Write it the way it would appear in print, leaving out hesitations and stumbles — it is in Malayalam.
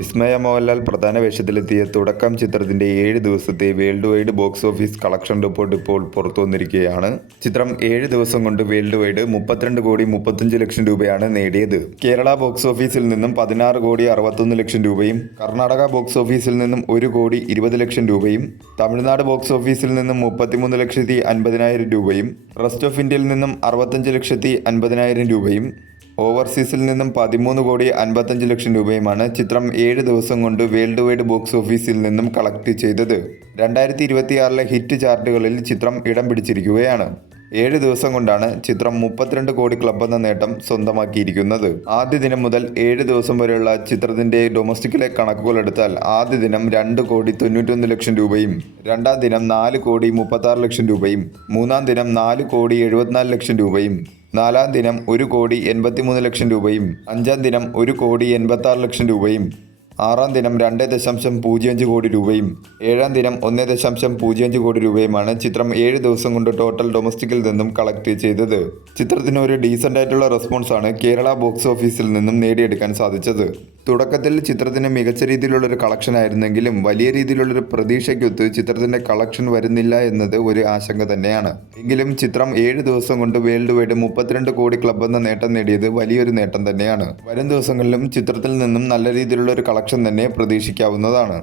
വിസ്മയ മോഹൻലാൽ പ്രധാന വേഷത്തിലെത്തിയ തുടക്കം ചിത്രത്തിന്റെ 7 ദിവസത്തെ world wide box office collection report ഇപ്പോൾ പുറത്തുവന്നിരിക്കുകയാണ്. ചിത്രം 7 ദിവസം കൊണ്ട് വേൾഡ് വൈഡ് 32,35,00,000 രൂപയാണ് നേടിയത്. കേരള ബോക്സ് ഓഫീസിൽ നിന്നും 16,61,00,000 രൂപയും, കർണാടക ബോക്സ് ഓഫീസിൽ നിന്നും 1,20,00,000 രൂപയും, തമിഴ്നാട് ബോക്സ് ഓഫീസിൽ നിന്നും 33,50,000 രൂപയും, റെസ്റ്റ് ഓഫ് ഇന്ത്യയിൽ നിന്നും 65,50,000 രൂപയും, ഓവർസീസിൽ നിന്നും 13,55,00,000 രൂപയുമാണ് ചിത്രം 7 ദിവസം കൊണ്ട് വേൾഡ് വൈഡ് ബോക്സ് ഓഫീസിൽ നിന്നും കളക്ട് ചെയ്തത്. 2026 ഹിറ്റ് ചാർട്ടുകളിൽ ചിത്രം ഇടം പിടിച്ചിരിക്കുകയാണ്. 7 ദിവസം കൊണ്ടാണ് ചിത്രം 32 കോടി ക്ലബ് എന്ന നേട്ടം സ്വന്തമാക്കിയിരിക്കുന്നത്. ആദ്യ ദിനം മുതൽ 7 ദിവസം വരെയുള്ള ചിത്രത്തിന്റെ ഡൊമസ്റ്റിക്കിലെ കണക്കുകളെടുത്താൽ ആദ്യ ദിനം 2,91,00,000 രൂപയും, രണ്ടാം ദിനം 4,36,00,000 രൂപയും, മൂന്നാം ദിനം 4,74,00,000 രൂപയും, നാലാം ദിനം 1,83,00,000 രൂപയും, അഞ്ചാം ദിനം 1,86,00,000 രൂപയും, ആറാം ദിനം 2.05 കോടി രൂപയും, ഏഴാം ദിനം 1.05 കോടി രൂപയുമാണ് ചിത്രം 7 ദിവസം കൊണ്ട് ടോട്ടൽ ഡൊമസ്റ്റിക്കിൽ നിന്നും കളക്ട് ചെയ്തത്. ചിത്രത്തിന് ഒരു ഡീസൻ്റ് ആയിട്ടുള്ള റെസ്പോൺസാണ് കേരള ബോക്സ് ഓഫീസിൽ നിന്നും നേടിയെടുക്കാൻ സാധിച്ചത്. തുടക്കത്തിൽ ചിത്രത്തിന് മികച്ച രീതിയിലുള്ളൊരു കളക്ഷൻ ആയിരുന്നെങ്കിലും വലിയ രീതിയിലുള്ളൊരു പ്രതീക്ഷയ്ക്കൊത്ത് ചിത്രത്തിന്റെ കളക്ഷൻ വരുന്നില്ല എന്നത് ഒരു ആശങ്ക തന്നെയാണ്. എങ്കിലും ചിത്രം 7 ദിവസം കൊണ്ട് വേൾഡ് വൈഡ് 32 കോടി ക്ലബ് എന്ന നേട്ടം നേടിയത് വലിയൊരു നേട്ടം തന്നെയാണ്. വരും ദിവസങ്ങളിലും ചിത്രത്തിൽ നിന്നും നല്ല രീതിയിലുള്ള ഒരു കളക്ഷൻ തന്നെ പ്രതീക്ഷിക്കാവുന്നതാണ്.